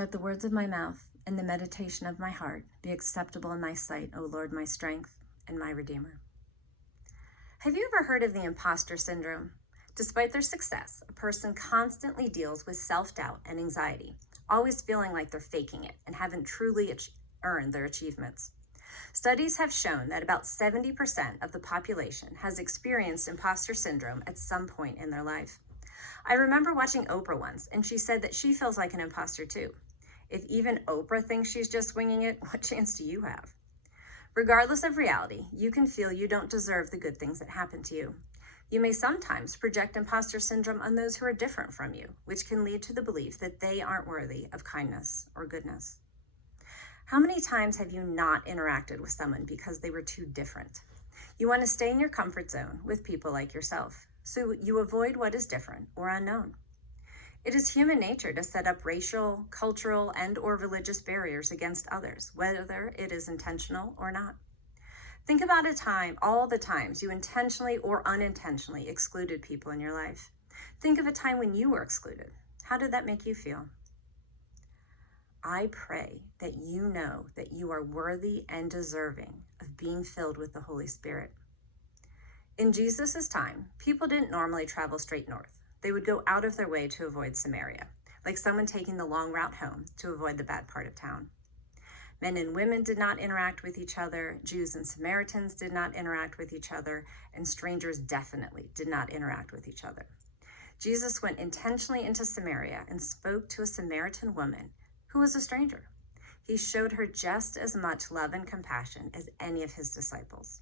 Let the words of my mouth and the meditation of my heart be acceptable in thy sight, O Lord, my strength and my Redeemer. Have you ever heard of the imposter syndrome? Despite their success, a person constantly deals with self-doubt and anxiety, always feeling like they're faking it and haven't truly earned their achievements. Studies have shown that about 70% of the population has experienced imposter syndrome at some point in their life. I remember watching Oprah once, and she said that she feels like an imposter too. If even Oprah thinks she's just winging it, what chance do you have? Regardless of reality, you can feel you don't deserve the good things that happen to you. You may sometimes project imposter syndrome on those who are different from you, which can lead to the belief that they aren't worthy of kindness or goodness. How many times have you not interacted with someone because they were too different? You want to stay in your comfort zone with people like yourself, so you avoid what is different or unknown. It is human nature to set up racial, cultural, and/or religious barriers against others, whether it is intentional or not. Think about all the times you intentionally or unintentionally excluded people in your life. Think of a time when you were excluded. How did that make you feel? I pray that you know that you are worthy and deserving of being filled with the Holy Spirit. In Jesus' time, people didn't normally travel straight north. They would go out of their way to avoid Samaria, like someone taking the long route home to avoid the bad part of town. Men and women did not interact with each other, Jews and Samaritans did not interact with each other, and strangers definitely did not interact with each other. Jesus went intentionally into Samaria and spoke to a Samaritan woman who was a stranger. He showed her just as much love and compassion as any of his disciples.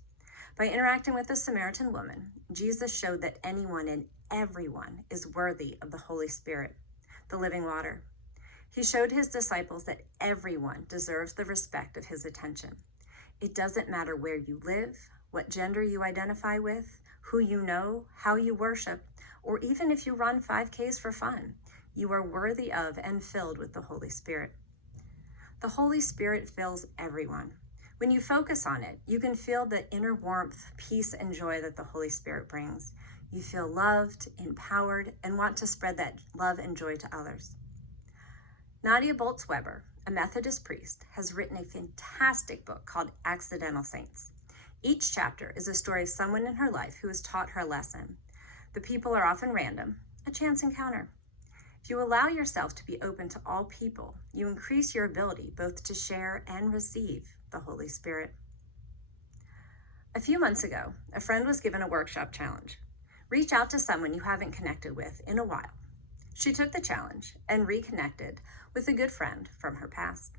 By interacting with the Samaritan woman, Jesus showed that anyone and everyone is worthy of the Holy Spirit, the living water. He showed his disciples that everyone deserves the respect of his attention. It doesn't matter where you live, what gender you identify with, who you know, how you worship, or even if you run 5Ks for fun. You are worthy of and filled with the Holy Spirit. The Holy Spirit fills everyone. When you focus on it, you can feel the inner warmth, peace, and joy that the Holy Spirit brings. You feel loved, empowered, and want to spread that love and joy to others. Nadia Boltz-Weber, a Methodist priest, has written a fantastic book called Accidental Saints. Each chapter is a story of someone in her life who has taught her a lesson. The people are often random, a chance encounter. If you allow yourself to be open to all people, you increase your ability both to share and receive the Holy Spirit. A few months ago, a friend was given a workshop challenge. Reach out to someone you haven't connected with in a while. She took the challenge and reconnected with a good friend from her past,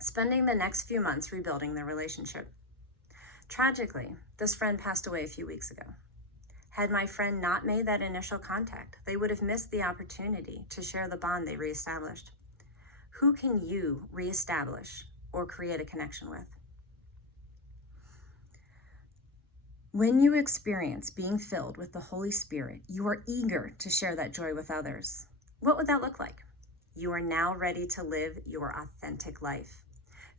spending the next few months rebuilding their relationship. Tragically, this friend passed away a few weeks ago. Had my friend not made that initial contact, they would have missed the opportunity to share the bond they reestablished. Who can you reestablish or create a connection with? When you experience being filled with the Holy Spirit, you are eager to share that joy with others. What would that look like? You are now ready to live your authentic life.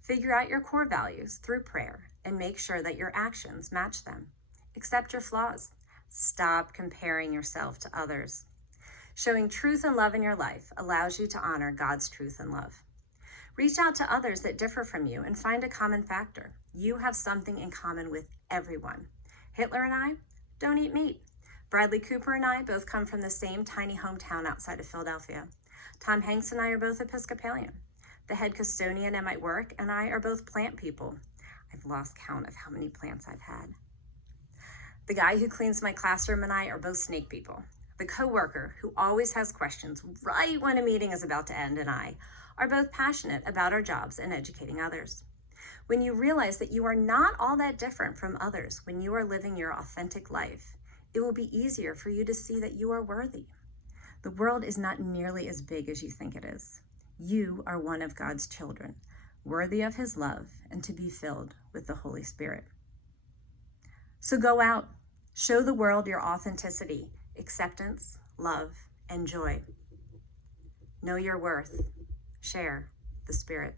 Figure out your core values through prayer and make sure that your actions match them. Accept your flaws. Stop comparing yourself to others. Showing truth and love in your life allows you to honor God's truth and love. Reach out to others that differ from you and find a common factor. You have something in common with everyone. Hitler and I don't eat meat. Bradley Cooper and I both come from the same tiny hometown outside of Philadelphia. Tom Hanks and I are both Episcopalian. The head custodian at my work and I are both plant people. I've lost count of how many plants I've had. The guy who cleans my classroom and I are both snake people. The coworker who always has questions right when a meeting is about to end and I are both passionate about our jobs and educating others. When you realize that you are not all that different from others when you are living your authentic life, it will be easier for you to see that you are worthy. The world is not nearly as big as you think it is. You are one of God's children, worthy of his love and to be filled with the Holy Spirit. So go out, show the world your authenticity, acceptance, love, and joy. Know your worth. Share the Spirit.